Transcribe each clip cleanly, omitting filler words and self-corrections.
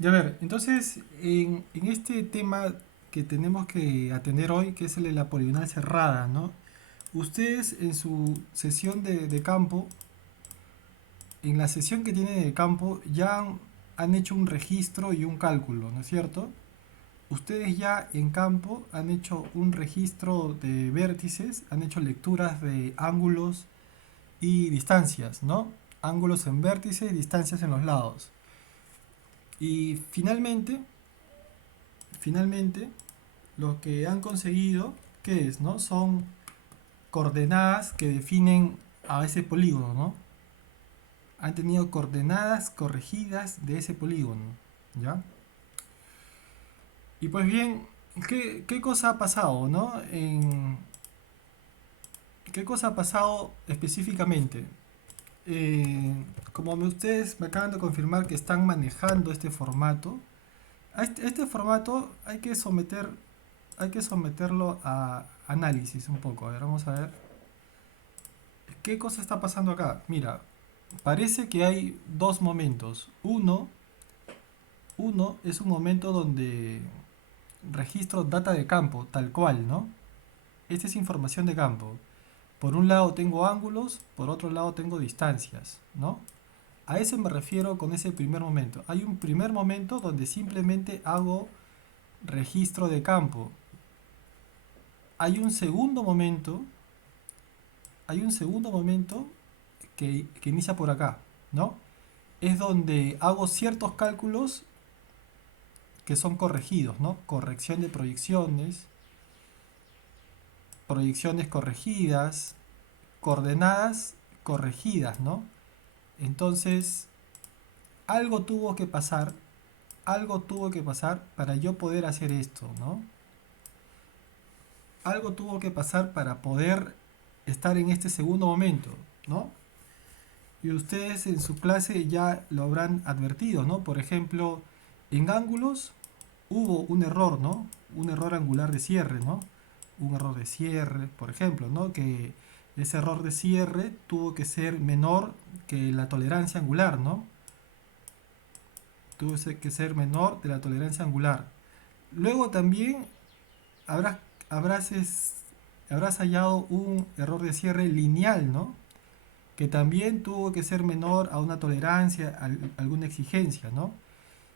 Ya ver, entonces en este tema que tenemos que atender hoy, que es el de la poligonal cerrada, ¿no? Ustedes en su sesión de campo, en la sesión que tienen de campo, ya han hecho un registro y un cálculo, ¿no es cierto? Ustedes ya en campo han hecho un registro de vértices, han hecho lecturas de ángulos y distancias, ¿no? Ángulos en vértices, distancias en los lados. Y finalmente, lo que han conseguido, ¿qué es? ¿No? Son coordenadas que definen a ese polígono, ¿no? Han tenido coordenadas corregidas de ese polígono, ¿ya? Y pues bien, ¿qué cosa ha pasado, ¿no? ¿Qué cosa ha pasado específicamente? Como ustedes me acaban de confirmar que están manejando este formato, a este formato hay que someterlo a análisis un poco. A ver, vamos a ver. ¿Qué cosa está pasando acá? Mira, parece que hay dos momentos. Uno es un momento donde registro data de campo, tal cual, ¿no? Esta es información de campo. Por un lado tengo ángulos, por otro lado tengo distancias, ¿no? A eso me refiero con ese primer momento. Hay un primer momento donde simplemente hago registro de campo. Hay un segundo momento, hay un segundo momento que inicia por acá, ¿no? Es donde hago ciertos cálculos que son corregidos, ¿no? Corrección de proyecciones, proyecciones corregidas, coordenadas corregidas, ¿no? Entonces, algo tuvo que pasar, algo tuvo que pasar para yo poder hacer esto, ¿no? Algo tuvo que pasar para poder estar en este segundo momento, ¿no? Y ustedes en su clase ya lo habrán advertido, ¿no? Por ejemplo, en ángulos hubo un error, ¿no? Un error angular de cierre, ¿no? Un error de cierre, por ejemplo, ¿no? Que ese error de cierre tuvo que ser menor que la tolerancia angular, ¿no? Tuvo que ser menor de la tolerancia angular. Luego también habrás, habrás, habrás hallado un error de cierre lineal, ¿no? Que también tuvo que ser menor a una tolerancia, a alguna exigencia, ¿no?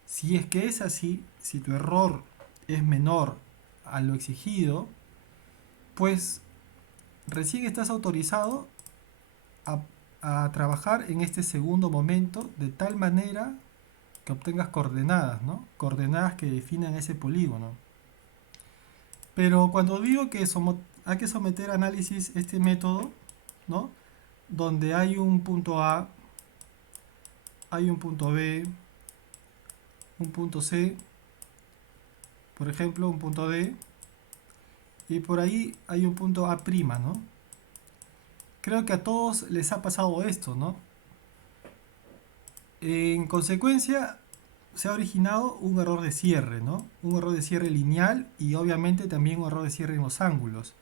Si es que es así, si tu error es menor a lo exigido, pues recién estás autorizado a, a trabajar en este segundo momento de tal manera que obtengas coordenadas, ¿no? Coordenadas que definan ese polígono. Pero cuando digo que hay que someter a análisis este método, ¿no? Donde hay un punto A, hay un punto B, un punto C, por ejemplo, un punto D, y por ahí hay un punto A', ¿no? Creo que a todos les ha pasado esto, ¿no? En consecuencia, se ha originado un error de cierre, ¿no? Un error de cierre lineal y obviamente también un error de cierre en los ángulos.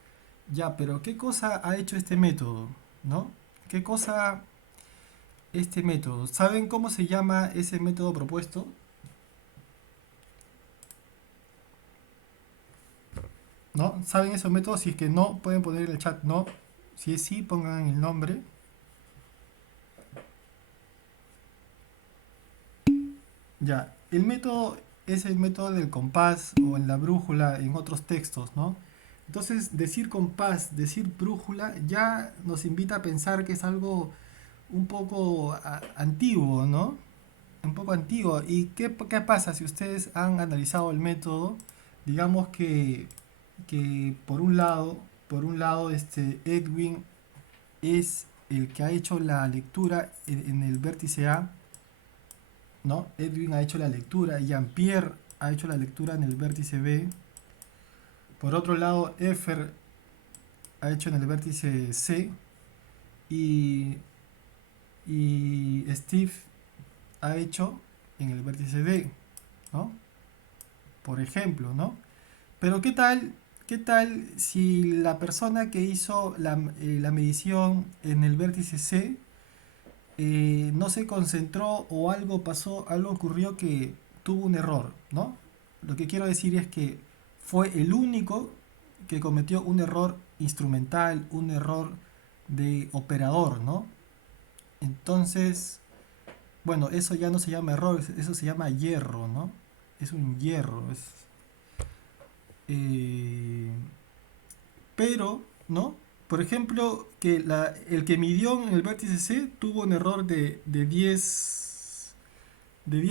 Ya, pero ¿qué cosa ha hecho este método? ¿No? ¿Qué cosa este método? ¿Saben cómo se llama ese método propuesto? ¿No? ¿Saben esos métodos? Si es que no, pueden poner en el chat no. Si es sí, pongan el nombre. Ya, el método es el método del compás o en la brújula en otros textos, ¿no? Entonces, decir compás, decir brújula, ya nos invita a pensar que es algo un poco antiguo, ¿no? Un poco antiguo. ¿Y qué pasa si ustedes han analizado el método? Digamos que por un lado, Edwin es el que ha hecho la lectura en el vértice A, ¿no? Edwin ha hecho la lectura, Jean-Pierre ha hecho la lectura en el vértice B. Por otro lado, Effer ha hecho en el vértice C y, y Steve ha hecho en el vértice D, ¿no? Por ejemplo, ¿no? Pero qué tal si la persona que hizo la medición en el vértice C no se concentró o algo pasó, algo ocurrió tuvo un error, ¿no? Lo que quiero decir es que fue el único que cometió un error instrumental, un error de operador, ¿no? Entonces, bueno, eso ya no se llama error, eso se llama hierro, ¿no? Es un hierro, eh, pero, ¿no? Por ejemplo, que el que midió en el vértice C tuvo un error de 10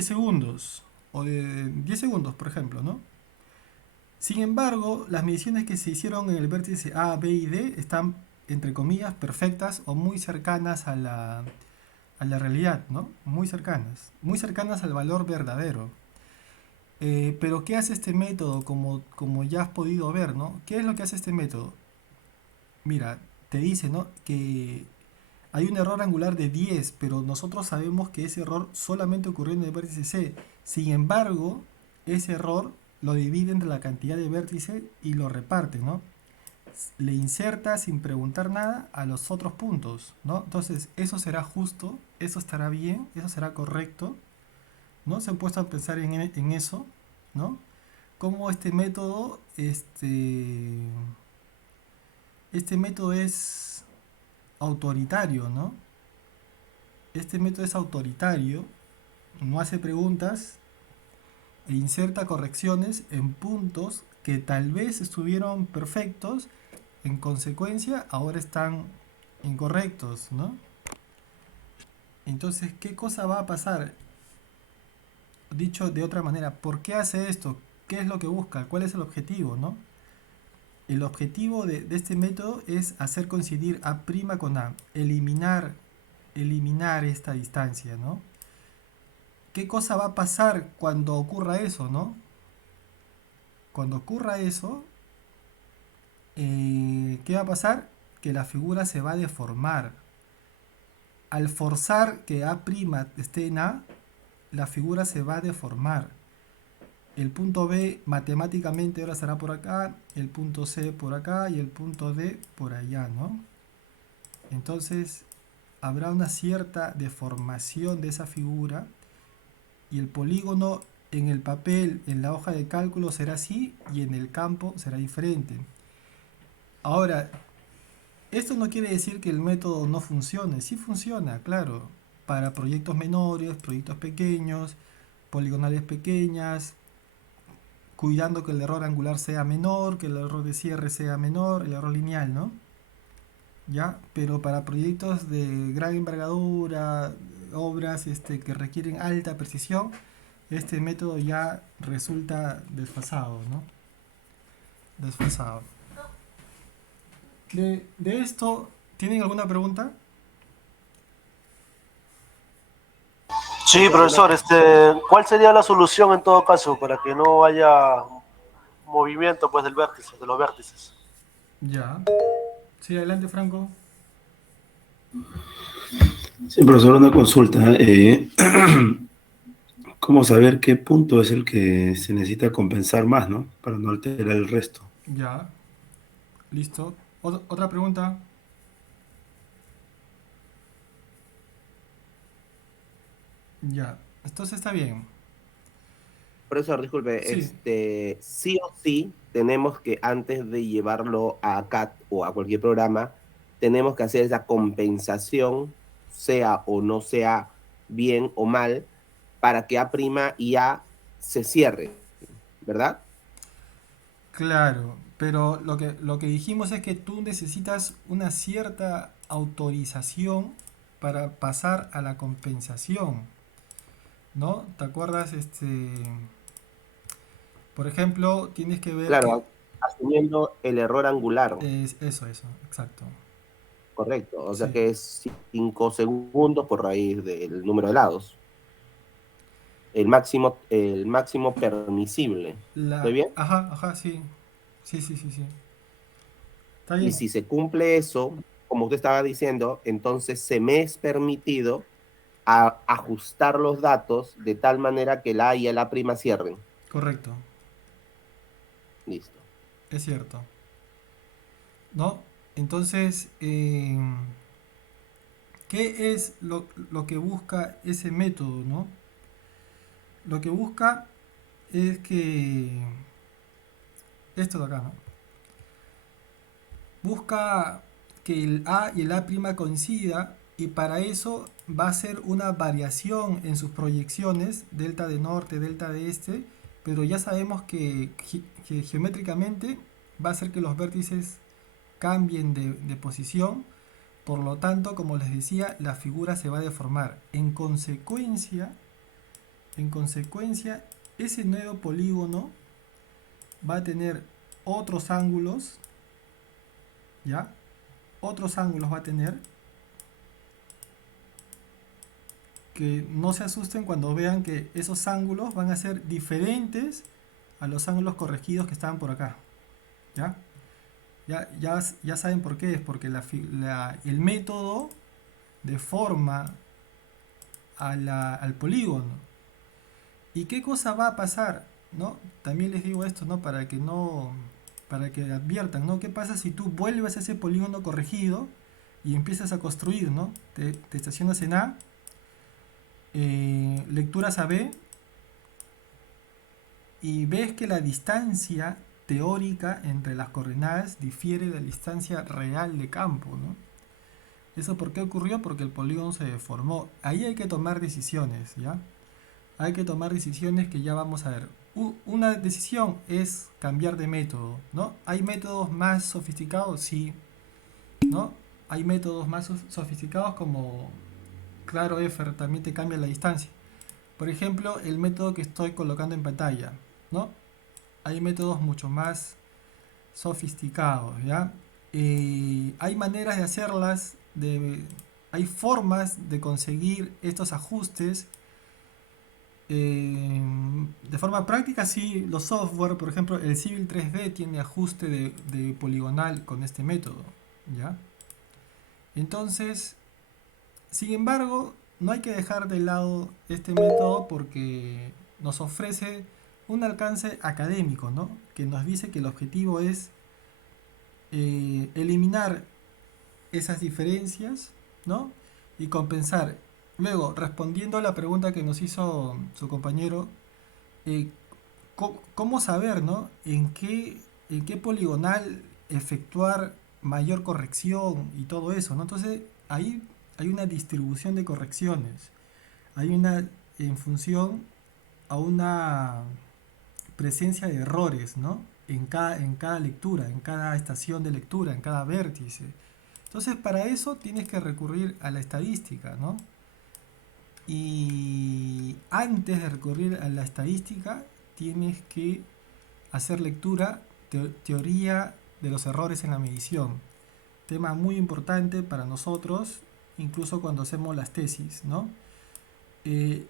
segundos, o de 10 segundos, por ejemplo, ¿no? Sin embargo, las mediciones que se hicieron en el vértice A, B y D están, entre comillas, perfectas o muy cercanas a la realidad, ¿no? Muy cercanas al valor verdadero. Pero ¿qué hace este método? Como ya has podido ver, ¿no? ¿Qué es lo que hace este método? Mira, te dice, ¿no? Que hay un error angular de 10, pero nosotros sabemos que ese error solamente ocurrió en el vértice C. Sin embargo, ese error lo divide entre la cantidad de vértices y lo reparte, ¿no? Le inserta sin preguntar nada a los otros puntos, ¿no? Entonces, eso será justo, eso estará bien, eso será correcto, ¿no? Se han puesto a pensar en eso, ¿no? Cómo este método es autoritario, ¿no? Este método es autoritario, no hace preguntas e inserta correcciones en puntos que tal vez estuvieron perfectos, en consecuencia ahora están incorrectos, ¿no? Entonces, ¿qué cosa va a pasar? Dicho de otra manera, ¿por qué hace esto? ¿Qué es lo que busca? ¿Cuál es el objetivo, no? El objetivo de este método es hacer coincidir A' con A, eliminar esta distancia, ¿no? ¿Qué cosa va a pasar cuando ocurra eso, no? Cuando ocurra eso, ¿qué va a pasar? Que la figura se va a deformar. Al forzar que A' esté en A, la figura se va a deformar. El punto B matemáticamente ahora estará por acá, el punto C por acá y el punto D por allá, ¿no? Entonces habrá una cierta deformación de esa figura y el polígono en el papel, en la hoja de cálculo será así y en el campo será diferente. Ahora, esto no quiere decir que el método no funcione, sí funciona, claro, para proyectos menores, proyectos pequeños, poligonales pequeñas, cuidando que el error angular sea menor, que el error de cierre sea menor, el error lineal, ¿no? ¿Ya? Pero para proyectos de gran envergadura, obras que requieren alta precisión, este método ya resulta desfasado, ¿no? Desfasado. De esto, ¿tienen alguna pregunta? Sí, profesor, ¿cuál sería la solución en todo caso para que no haya movimiento pues del vértice, de los vértices? Ya. Sí, adelante, Franco. Sí, profesor, una consulta. ¿Cómo saber qué punto es el que se necesita compensar más, ¿no? Para no alterar el resto. Ya. Listo. Otra pregunta. Ya. Entonces está bien. Profesor, disculpe, Sí, sí o sí tenemos que antes de llevarlo a CAT o a cualquier programa, tenemos que hacer esa compensación, sea o no sea bien o mal, para que A' y A se cierren, ¿verdad? claro. Pero lo que dijimos es que tú necesitas una cierta autorización para pasar a la compensación, ¿no? ¿Te acuerdas? Por ejemplo, tienes que ver que Claro, asumiendo el error angular, es eso, exacto. correcto. O sea Sí. que es 5 segundos por raíz del número de lados. El máximo permisible. ¿Estoy bien? Ajá, ajá, sí. Sí, sí, sí, sí. Está Y bien. si se cumple eso, como usted estaba diciendo, entonces se me es permitido ajustar los datos de tal manera que la A y el A' cierren. Correcto. Listo. Es cierto. ¿No? Entonces, ¿qué es lo que busca ese método, ¿no? lo que busca es que esto de acá, ¿no? Busca que el A y el A' coincida y para eso va a ser una variación en sus proyecciones, delta de norte, delta de este, pero ya sabemos que geométricamente va a hacer que los vértices cambien de posición, por lo tanto, como les decía, la figura se va a deformar. En consecuencia, ese nuevo polígono va a tener otros ángulos, ¿ya? Otros ángulos va a tener, que no se asusten cuando vean que esos ángulos van a ser diferentes a los ángulos corregidos que estaban por acá, ¿ya? Ya saben por qué, es porque el método deforma al polígono. ¿Y qué cosa va a pasar? ¿No? También les digo esto, ¿no? Para que adviertan, ¿no? ¿Qué pasa si tú vuelves a ese polígono corregido y empiezas a construir, ¿no? Te estacionas en A, lecturas a B y ves que la distancia teórica entre las coordenadas difiere de la distancia real de campo, ¿no? ¿Eso por qué ocurrió? Porque el polígono se deformó. Ahí hay que tomar decisiones, ¿ya? Hay que tomar decisiones que ya vamos a ver. Una decisión es cambiar de método, ¿no? ¿Hay métodos más sofisticados? Sí, ¿no? Hay métodos más sofisticados como Claro Effer, también te cambia la distancia. Por ejemplo, el método que estoy colocando en pantalla, ¿no? Hay métodos mucho más sofisticados, ¿ya? Hay maneras de hacerlas, hay formas de conseguir estos ajustes de forma práctica. Sí, los software, por ejemplo, el Civil 3D tiene ajuste de poligonal con este método, ¿ya? Entonces, sin embargo, no hay que dejar de lado este método porque nos ofrece un alcance académico, ¿no? Que nos dice que el objetivo es eliminar esas diferencias, ¿no? Y compensar. Luego, respondiendo a la pregunta que nos hizo su compañero, eh, ¿cómo saber, ¿no? En qué poligonal efectuar mayor corrección y todo eso, ¿no? Entonces, ahí hay una distribución de correcciones. Hay una en función a una presencia de errores, ¿no? En cada lectura, en cada estación de lectura, en cada vértice. Entonces, para eso tienes que recurrir a la estadística, ¿no? Y antes de recurrir a la estadística, tienes que hacer lectura, teoría de los errores en la medición. Tema muy importante para nosotros, incluso cuando hacemos las tesis, ¿no? Eh,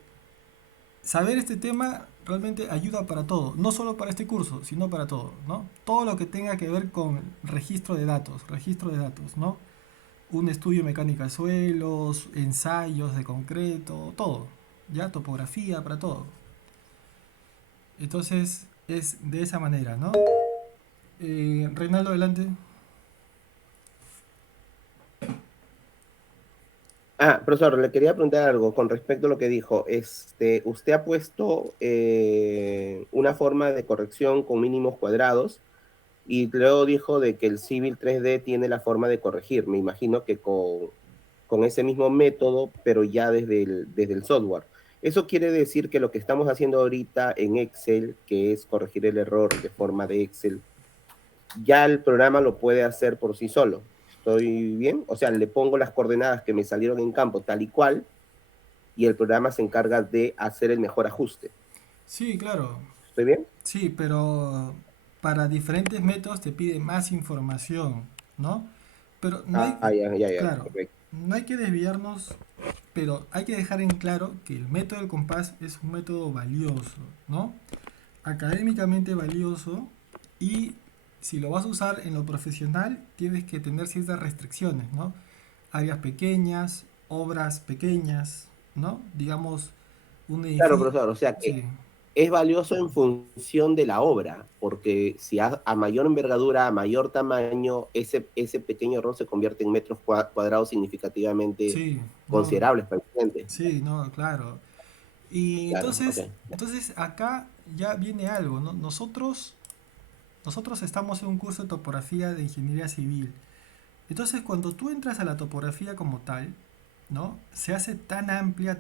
Saber este tema realmente ayuda para todo, no solo para este curso, sino para todo, ¿no? Todo lo que tenga que ver con registro de datos, ¿no? Un estudio de mecánica de suelos, ensayos de concreto, todo, ya topografía, para todo. Entonces es de esa manera, ¿no? Reinaldo, adelante. Profesor, le quería preguntar algo con respecto a lo que dijo. Usted ha puesto una forma de corrección con mínimos cuadrados y luego dijo de que el Civil 3D tiene la forma de corregir. Me imagino que con ese mismo método, pero ya desde el software. Eso quiere decir que lo que estamos haciendo ahorita en Excel, que es corregir el error de forma de Excel, ya el programa lo puede hacer por sí solo. ¿Estoy bien? O sea, le pongo las coordenadas que me salieron en campo tal y cual y el programa se encarga de hacer el mejor ajuste. Sí, claro. ¿Estoy bien? Sí, pero para diferentes métodos te pide más información, ¿no? Pero no hay, Ya, claro, perfecto. no hay que desviarnos, pero hay que dejar en claro que el método del compás es un método valioso, ¿no? Académicamente valioso, y si lo vas a usar en lo profesional tienes que tener ciertas restricciones, ¿no? Áreas pequeñas, obras pequeñas, ¿no? Digamos, un Claro, edificio. profesor, o sea que Sí, es valioso en función de la obra, porque si a mayor envergadura, a mayor tamaño, ese pequeño error se convierte en metros cuadrados significativamente sí, no, considerables para el cliente. sí, no, claro. Y Claro, ok. entonces acá ya viene algo, ¿no? Nosotros estamos en un curso de topografía de ingeniería civil. Entonces, cuando tú entras a la topografía como tal, ¿no? Se hace tan amplia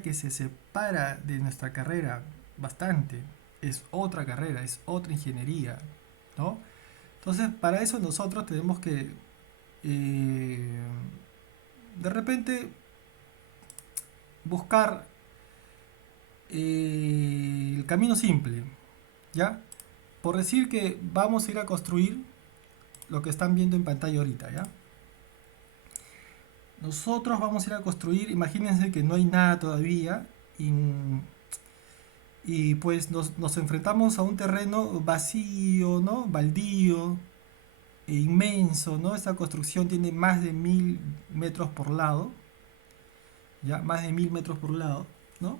que se separa de nuestra carrera bastante. Es otra carrera, es otra ingeniería, ¿no? Entonces, para eso nosotros tenemos que, eh, de repente, buscar el camino simple, ¿ya? Por decir que vamos a ir a construir lo que están viendo en pantalla ahorita, ¿ya? Nosotros vamos a ir a construir, imagínense que no hay nada todavía y pues nos enfrentamos a un terreno vacío, ¿no? Baldío, e inmenso, ¿no? Esta construcción tiene más de 1000 metros por lado, ya, más de 1000 metros por lado, ¿no?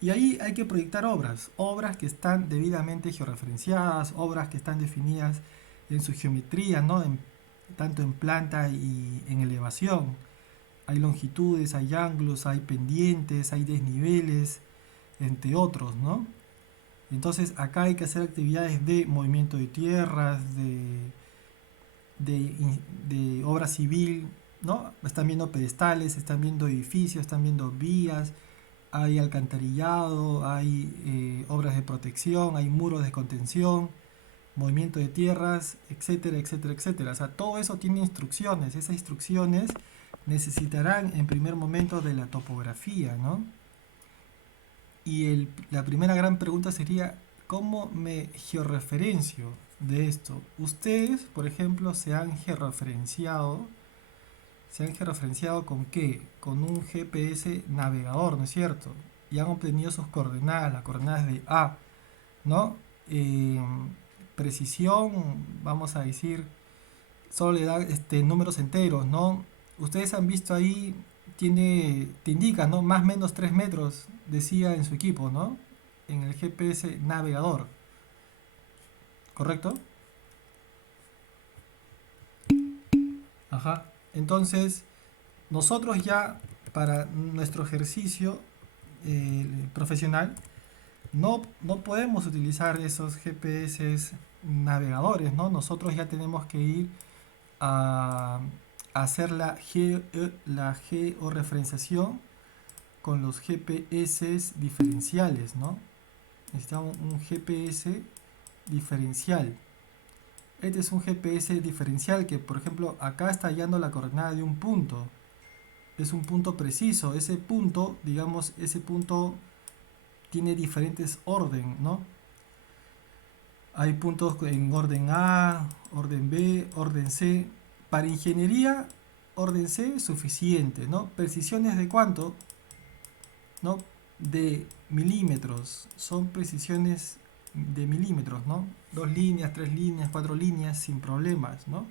Y ahí hay que proyectar obras que están debidamente georreferenciadas, obras que están definidas en su geometría, ¿no? Tanto en planta y en elevación. Hay longitudes, hay ángulos, hay pendientes, hay desniveles, entre otros, ¿no? Entonces acá hay que hacer actividades de movimiento de tierras, de obra civil, ¿no? Están viendo pedestales, están viendo edificios, están viendo vías, hay alcantarillado, hay obras de protección, hay muros de contención, movimiento de tierras, etcétera, etcétera, etcétera. O sea, todo eso tiene instrucciones. Esas instrucciones necesitarán en primer momento de la topografía, ¿no? Y la primera gran pregunta sería, ¿cómo me georreferencio de esto? Ustedes, por ejemplo, ¿se han georreferenciado con qué? Con un GPS navegador, ¿no es cierto? Y han obtenido sus coordenadas, las coordenadas de A, ¿no? Eh, Precisión, vamos a decir, solo le da números enteros, ¿no? Ustedes han visto ahí, te indica, ¿no? Más o menos 3 metros, decía en su equipo, ¿no? En el GPS navegador, ¿correcto? Ajá. Entonces, nosotros ya para nuestro ejercicio profesional no podemos utilizar esos GPS navegadores, ¿no? Nosotros ya tenemos que ir a hacer la georreferenciación con los GPS diferenciales, ¿no? Necesitamos un GPS diferencial. Este es un GPS diferencial que, por ejemplo, acá está hallando la coordenada de un punto. Es un punto preciso. Ese punto, digamos, ese punto tiene diferentes orden, ¿no? Hay puntos en orden A, orden B, orden C. Para ingeniería, orden C es suficiente, ¿no? Precisiones de cuánto, ¿no? De milímetros. Son precisiones de milímetros, ¿no? 2 líneas, 3 líneas, 4 líneas, sin problemas, ¿no?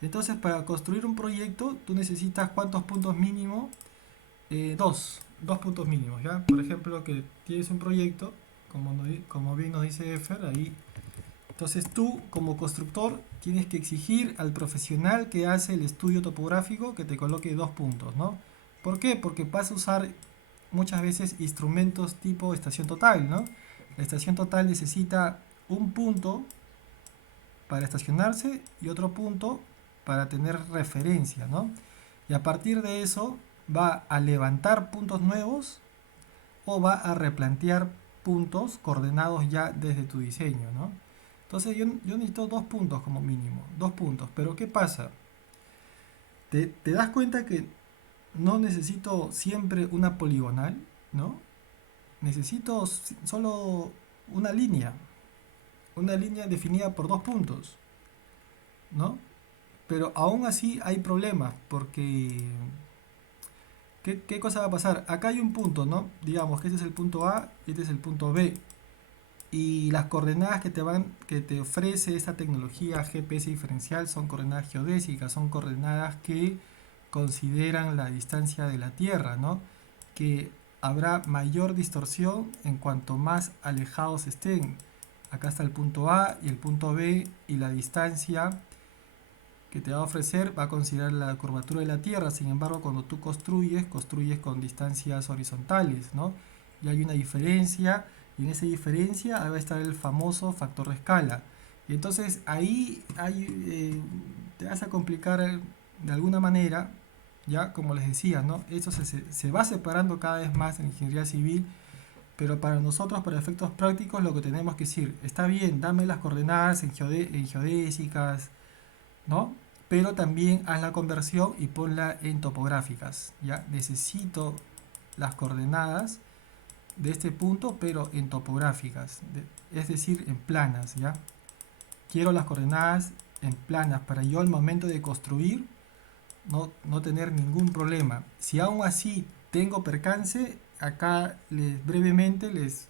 Entonces, para construir un proyecto, tú necesitas ¿cuántos puntos mínimo? Dos puntos mínimos, ¿ya? Por ejemplo, que tienes un proyecto, como bien nos dice Efer, ahí. Entonces tú, como constructor, tienes que exigir al profesional que hace el estudio topográfico que te coloque 2 puntos, ¿no? ¿Por qué? Porque vas a usar muchas veces instrumentos tipo estación total, ¿no? La estación total necesita un punto para estacionarse y otro punto para tener referencia, ¿no? Y a partir de eso va a levantar puntos nuevos o va a replantear puntos coordenados ya desde tu diseño, ¿no? Entonces yo necesito 2 puntos como mínimo, 2 puntos. Pero ¿qué pasa? Te das cuenta que no necesito siempre una poligonal, ¿no? Necesito solo una línea definida por 2 puntos, ¿no? Pero aún así hay problemas porque ¿qué cosa va a pasar? Acá hay un punto, ¿no? Digamos que este es el punto A y este es el punto B. Y las coordenadas que te ofrece esta tecnología GPS diferencial son coordenadas geodésicas, son coordenadas que consideran la distancia de la Tierra, ¿no? Que habrá mayor distorsión en cuanto más alejados estén. Acá está el punto A y el punto B y la distancia que te va a ofrecer va a considerar la curvatura de la Tierra. Sin embargo, cuando tú construyes con distancias horizontales, ¿no? y hay una diferencia, y en esa diferencia va a estar el famoso factor de escala. Y entonces ahí te vas a complicar de alguna manera, ya como les decía, ¿no? Esto se va separando cada vez más en ingeniería civil, pero para nosotros, para efectos prácticos, lo que tenemos que decir, está bien, dame las coordenadas en geodésicas, ¿no? Pero también haz la conversión y ponla en topográficas, ¿ya? Necesito las coordenadas de este punto, pero en topográficas, es decir, en planas, ¿ya? Quiero las coordenadas en planas para yo al momento de construir no tener ningún problema. Si aún así tengo percance, acá brevemente les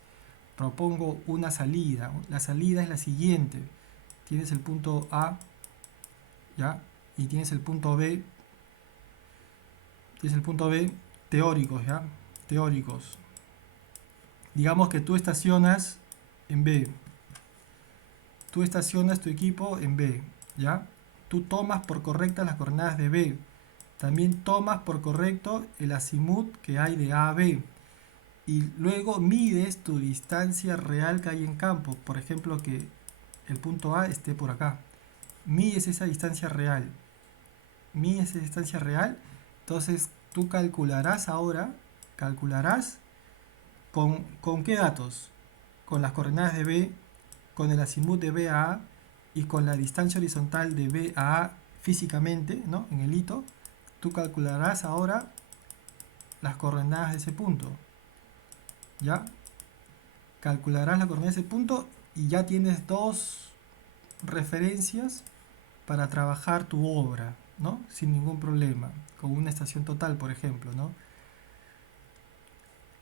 propongo una salida. La salida es la siguiente. Tienes el punto A, ¿ya? Y tienes el punto B. Tienes el punto B teóricos, ¿ya? Teóricos. Digamos que tú estacionas en B. Tú estacionas tu equipo en B, ¿ya? Tú tomas por correctas las coordenadas de B. También tomas por correcto el azimut que hay de A a B. Y luego mides tu distancia real que hay en campo. Por ejemplo, que el punto A esté por acá. Mides esa distancia real. Mides esa distancia real. Entonces tú calcularás ¿con qué datos? Con las coordenadas de B, con el azimut de B a A y con la distancia horizontal de B a A físicamente, ¿no? En el hito, tú calcularás ahora las coordenadas de ese punto. ¿Ya? Calcularás la coordenada de ese punto y ya tienes dos referencias para trabajar tu obra, ¿no? Sin ningún problema, con una estación total, por ejemplo, ¿no?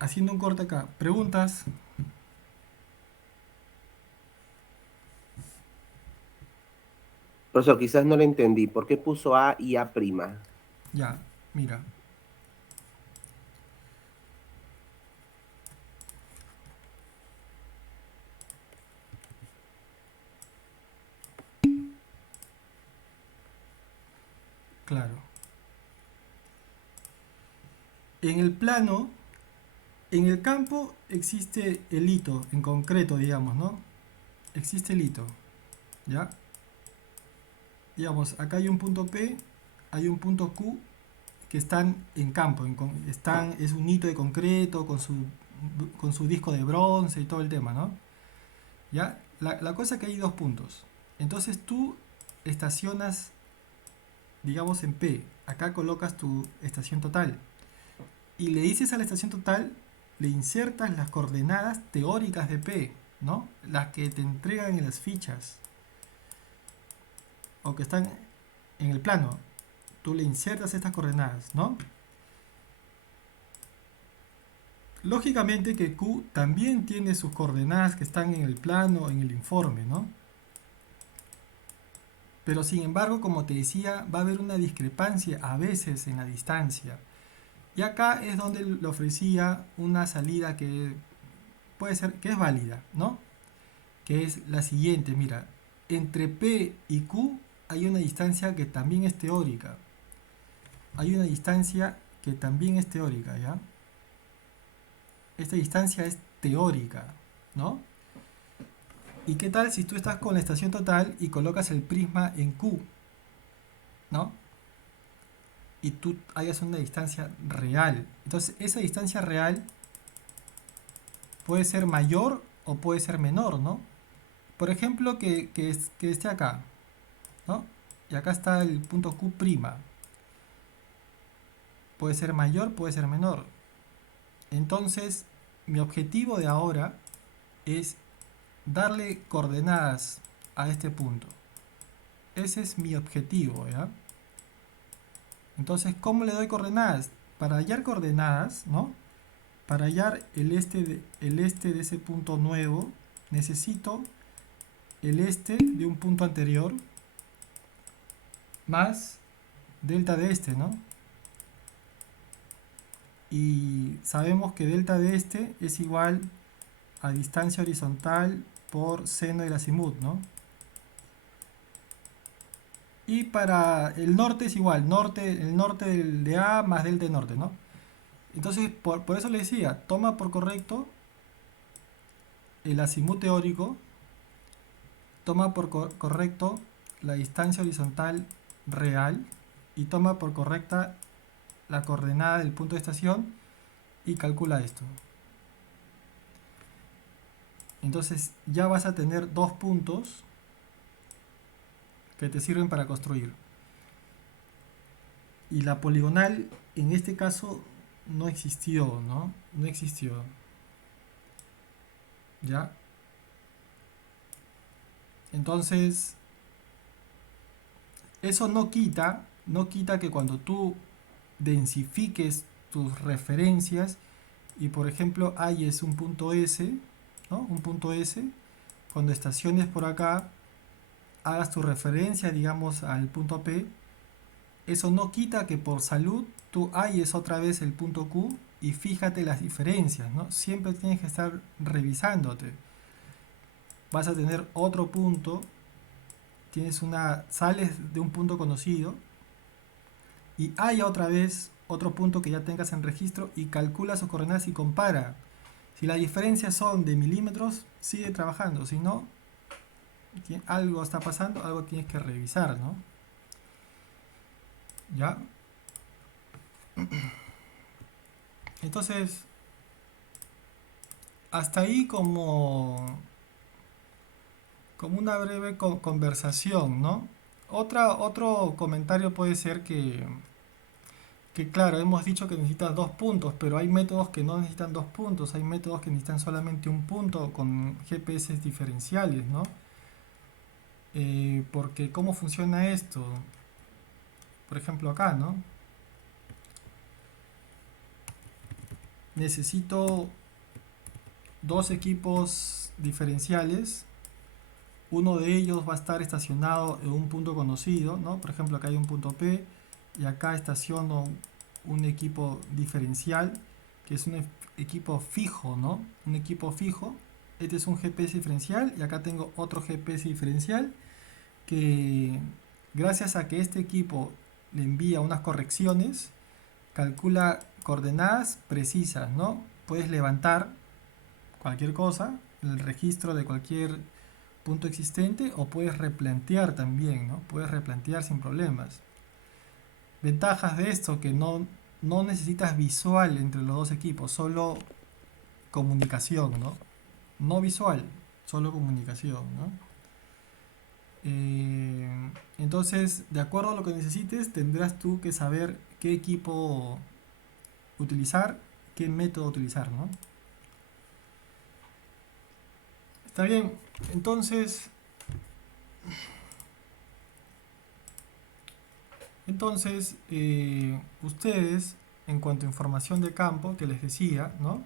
Haciendo un corte acá, preguntas. Profesor, quizás no le entendí. ¿Por qué puso A y A'? Ya, mira. Claro. En el plano, en el campo existe el hito en concreto, digamos, ¿no? Existe el hito, ¿ya? Digamos, acá hay un punto P, hay un punto Q que están en campo, es un hito de concreto con su disco de bronce y todo el tema, ¿no? ¿Ya? La cosa es que hay dos puntos. Entonces tú estacionas, digamos, en P. Acá colocas tu estación total. Y le dices a la estación total, le insertas las coordenadas teóricas de P, ¿no? Las que te entregan en las fichas. O que están en el plano. Tú le insertas estas coordenadas, ¿no? Lógicamente que Q también tiene sus coordenadas que están en el plano, en el informe, ¿no? Pero sin embargo, como te decía, va a haber una discrepancia a veces en la distancia. Y acá es donde le ofrecía una salida que puede ser, que es válida, ¿no? Que es la siguiente, mira, entre P y Q hay una distancia que también es teórica. Hay una distancia que también es teórica, ¿ya? Esta distancia es teórica, ¿no? ¿Y qué tal si tú estás con la estación total y colocas el prisma en Q, ¿no? Y tú hayas una distancia real. Entonces, esa distancia real puede ser mayor o puede ser menor, ¿no? Por ejemplo, que esté acá, ¿no? Y acá está el punto Q'. Puede ser mayor, puede ser menor. Entonces, mi objetivo de ahora es darle coordenadas a este punto. Ese es mi objetivo, ¿ya? Entonces, ¿cómo le doy coordenadas? Para hallar coordenadas, ¿no? Para hallar el este de ese punto nuevo, necesito el este de un punto anterior más delta de este, ¿no? Y sabemos que delta de este es igual a distancia horizontal por seno del azimut, ¿no? Y para el norte es igual, el norte de A más delta de norte, ¿no? Entonces, por eso le decía, toma por correcto el azimut teórico, toma por correcto la distancia horizontal real y toma por correcta la coordenada del punto de estación y calcula esto. Entonces ya vas a tener dos puntos que te sirven para construir. Y la poligonal en este caso no existió, ¿no? No existió. ¿Ya? Entonces, eso no quita que cuando tú densifiques tus referencias y por ejemplo halles un punto S, ¿no? Un punto S, cuando estaciones por acá, hagas tu referencia, digamos, al punto P, eso no quita que por salud tú halles otra vez el punto Q y fíjate las diferencias, ¿no? Siempre tienes que estar revisándote. Vas a tener otro punto, sales de un punto conocido y haya otra vez otro punto que ya tengas en registro y calcula sus coordenadas y compara. Si las diferencias son de milímetros, sigue trabajando. Si no, algo está pasando, algo tienes que revisar, ¿no? ¿Ya? Entonces, hasta ahí como una breve conversación, ¿no? Otro comentario puede ser que claro, hemos dicho que necesitas dos puntos, pero hay métodos que no necesitan dos puntos, hay métodos que necesitan solamente un punto con GPS diferenciales, ¿no? Porque ¿cómo funciona esto? Por ejemplo acá, ¿no? Necesito dos equipos diferenciales. Uno de ellos va a estar estacionado en un punto conocido, ¿no? Por ejemplo, acá hay un punto P y acá estaciono un equipo diferencial, que es un equipo fijo, ¿no? Un equipo fijo. Este es un GPS diferencial y acá tengo otro GPS diferencial que gracias a que este equipo le envía unas correcciones, calcula coordenadas precisas, ¿no? Puedes levantar cualquier cosa, el registro de cualquier punto existente o puedes replantear también, ¿no? Puedes replantear sin problemas. Ventajas de esto que no necesitas visual entre los dos equipos, solo comunicación, ¿no? No visual, solo comunicación, ¿no? Entonces, de acuerdo a lo que necesites, tendrás tú que saber qué equipo utilizar, qué método utilizar, ¿no? Está bien, entonces ustedes, en cuanto a información de campo, que les decía, ¿no?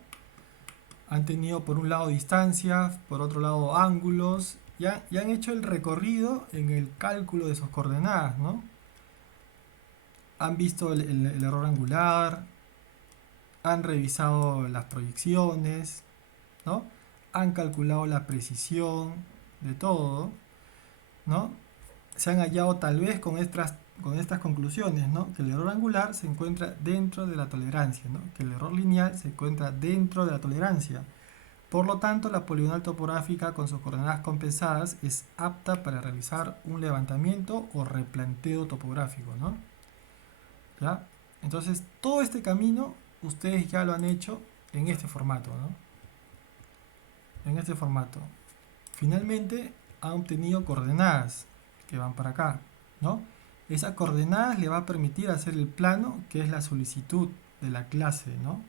Han tenido por un lado distancias, por otro lado ángulos, y han hecho el recorrido en el cálculo de sus coordenadas, ¿no? Han visto el error angular, han revisado las proyecciones, ¿no? Han calculado la precisión de todo, ¿no? Se han hallado tal vez con estas conclusiones, ¿no? Que el error angular se encuentra dentro de la tolerancia, ¿no? Que el error lineal se encuentra dentro de la tolerancia. Por lo tanto, la poligonal topográfica con sus coordenadas compensadas es apta para realizar un levantamiento o replanteo topográfico, ¿no? ¿Ya? Entonces, todo este camino ustedes ya lo han hecho en este formato, ¿no? En este formato. Finalmente, han obtenido coordenadas que van para acá, ¿no? Esas coordenadas le va a permitir hacer el plano, que es la solicitud de la clase, ¿no?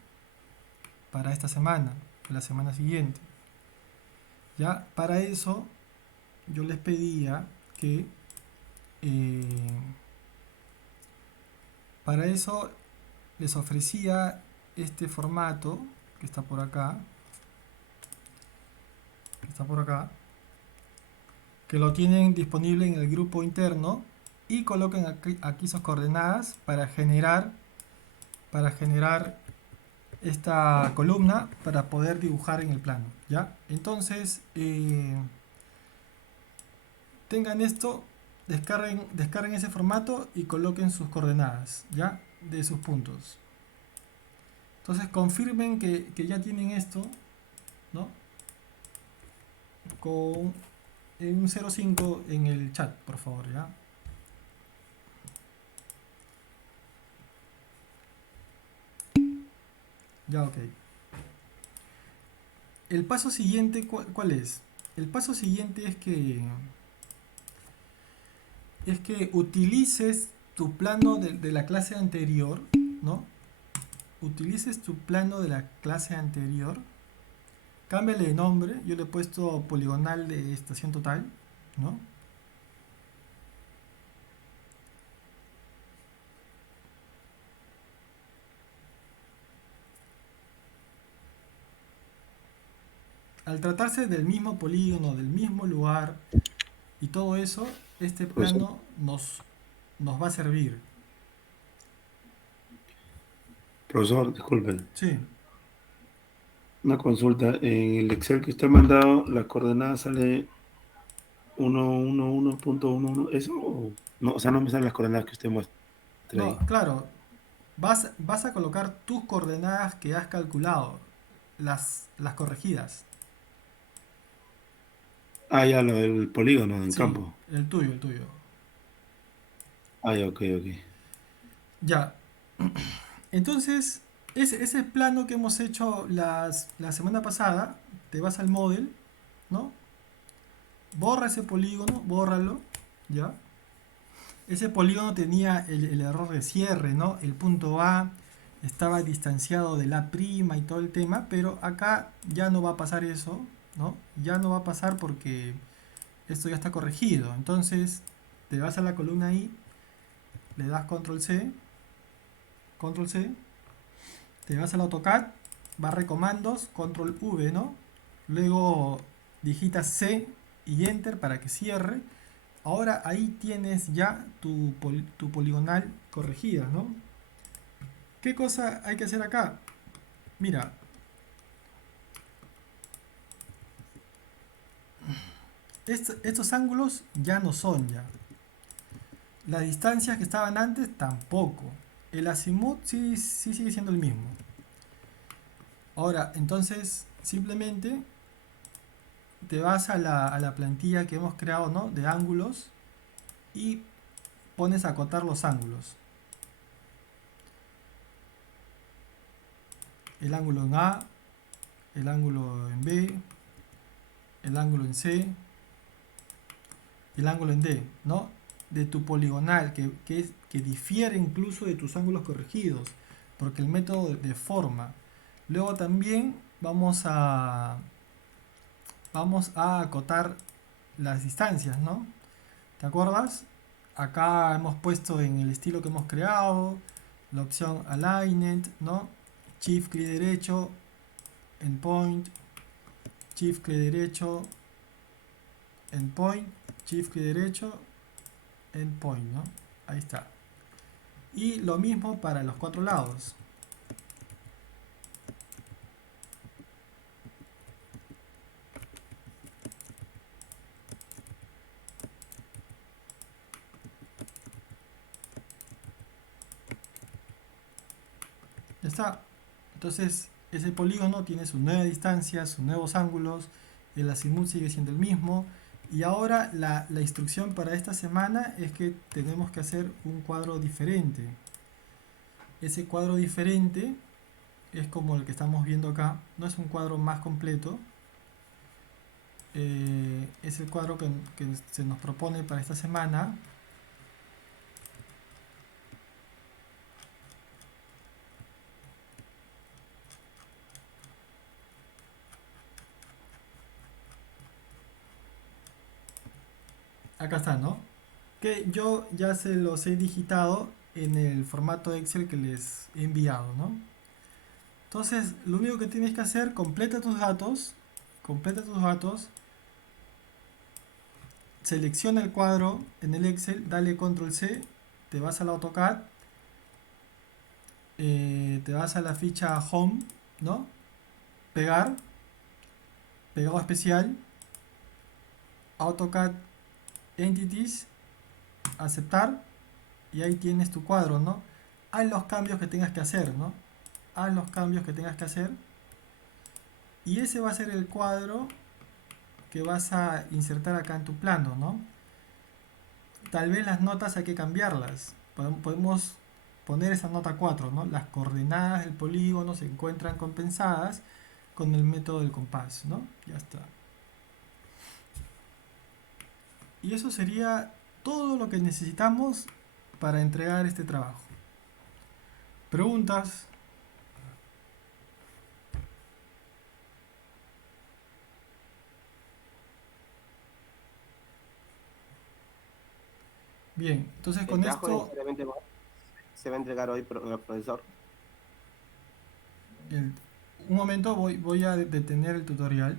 Para esta semana, la semana siguiente. Ya, para eso yo les pedía que para eso les ofrecía este formato que está por acá, que lo tienen disponible en el grupo interno, y coloquen aquí sus coordenadas para generar esta columna para poder dibujar en el plano, ¿ya? Entonces, tengan esto, descarguen ese formato y coloquen sus coordenadas, ¿ya? De sus puntos. Entonces confirmen que ya tienen esto, ¿no? Con en un 05 en el chat, por favor, ¿ya? Ya, ok. El paso siguiente, ¿cuál es? El paso siguiente es que utilices tu plano de la clase anterior, ¿no? Utilices tu plano de la clase anterior, cámbiale de nombre, yo le he puesto poligonal de estación total, ¿no? Al tratarse del mismo polígono, del mismo lugar y todo eso, este Profesor, plano nos va a servir. profesor, disculpe. Sí, Una consulta. En el Excel que usted ha mandado, la coordenada sale 111.11. ¿Eso? No, o sea, no me salen las coordenadas que usted muestra no, ahí. claro, vas a colocar tus coordenadas que has calculado, las corregidas. Ah, ya, lo del polígono en Sí, campo. el tuyo, el tuyo. Ah, ya, ok, ok. Ya, entonces, ese plano que hemos hecho la semana pasada, te vas al model, ¿no? Borra ese polígono, bórralo, ¿ya? Ese polígono tenía el error de cierre, ¿no? El punto A estaba distanciado de la prima y todo el tema, pero acá ya no va a pasar eso, ¿no? Ya no va a pasar porque esto ya está corregido. Entonces, te vas a la columna I, le das Control C, te vas al AutoCAD, barre comandos, Control V, ¿no? Luego digitas C y Enter para que cierre. Ahora ahí tienes ya tu poligonal corregida, ¿no? ¿Qué cosa hay que hacer acá? Mira, estos ángulos ya no son ya. Las distancias que estaban antes tampoco. El azimut sí sigue siendo el mismo. Ahora, entonces, simplemente te vas a la plantilla que hemos creado, ¿no? De ángulos y pones a acotar los ángulos. El ángulo en A, el ángulo en B, el ángulo en C, el ángulo en D, ¿no? De tu poligonal, que difiere incluso de tus ángulos corregidos, porque el método deforma. Luego también vamos a acotar las distancias, ¿no? ¿Te acuerdas? Acá hemos puesto en el estilo que hemos creado la opción Alignment, ¿no? Shift clic derecho, Endpoint, Shift clic derecho, Endpoint, Shift clic derecho, Endpoint, ¿no? Ahí está. Y lo mismo para los cuatro lados. Ya está. Entonces, ese polígono tiene su nueva distancia, sus nuevos ángulos, el azimut sigue siendo el mismo. Y ahora la instrucción para esta semana es que tenemos que hacer un cuadro diferente. Ese cuadro diferente es como el que estamos viendo acá. No es un cuadro más completo. Es el cuadro que se nos propone para esta semana. Acá está, ¿no? Que yo ya se los he digitado en el formato Excel que les he enviado, ¿no? Entonces, lo único que tienes que hacer, completa tus datos, selecciona el cuadro en el Excel, dale Control C, te vas al AutoCAD, te vas a la ficha Home, ¿no? Pegar, pegado especial, AutoCAD Entities, aceptar, y ahí tienes tu cuadro, ¿no? Haz los cambios que tengas que hacer, ¿no? haz los cambios que tengas que hacer y ese va a ser el cuadro que vas a insertar acá en tu plano, ¿no? Tal vez las notas hay que cambiarlas. Podemos poner esa nota 4, ¿no? Las coordenadas del polígono se encuentran compensadas con el método del compás, ¿no? Ya está. Y eso sería todo lo que necesitamos para entregar este trabajo. ¿Preguntas? Bien, entonces El con trabajo esto, necesariamente se va a entregar hoy, profesor. un momento voy a detener el tutorial.